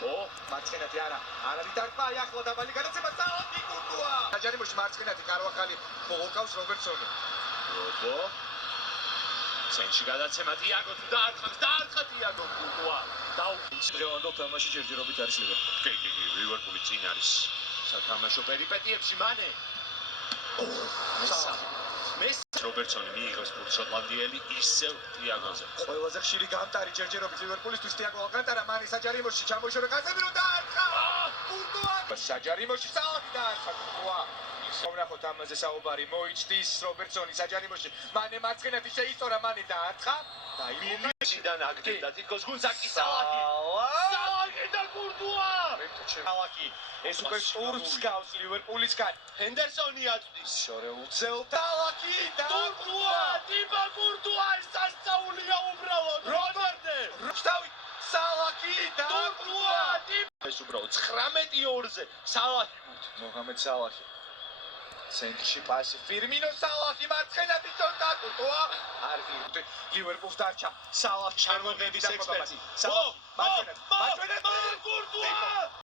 მარცხენათი არის დარტყმა, ახლა დაბალი გადაცემა სალაჰი კურტუა. საჯარიმოში მარცხენათი კარვახალი მოყავს რობერტსონი. ცენტრში გადაცემა დიაგო თუ დაარხა დიაგო კურტუა. დღევანდელ თამაში ჯერჯერობით არის ლივერპული. კი, ლივერპული წინ არის. სათამაშო პერიპეტიებში მანე. რობერტსონი მიიღებს ფულს შოტლანდიელი ისევ დიაგოზე. ყველაზე ხშირი გამტარი ჯერჯერობით ლივერპულისთვის დიაგო ალკანტარა მანე საჯარიმოში ჩამოიშორა გაზები და დაარხა კურტუა. საჯარიმოში სალაჰი დაარხა კურტუა. ვნახოთ ამაზე საუბარი მოიჭდის რობერტსონი საჯარიმოში მანე მარცხენათი შეისწორა მანე დაარხა დაიმოჩიდან აგდებდა თითქოს გუნცაკი სალაჰი და კურტუა. სალაჰი ეს უკვე სურს გავს ლივერპულისგან ჰენდერსონი აწვდის შორეულზე სალაჰი და კურტუა ტიბა კურტუა სასწაულია უბრალოდ რობერტე სალაჰი და კურტუა ეს უბრალოდ 19-2-ზე სალაჰი მოჰამედ სალაჰი ცენტრში პასი ფირმინო სალაჰი მარცხენათი შოტა კურტუა არგი ლივერპულს დარჩა სალაჰი ჩარმოღების ექსპერტი სალაჰი მარცხენათი კურტუა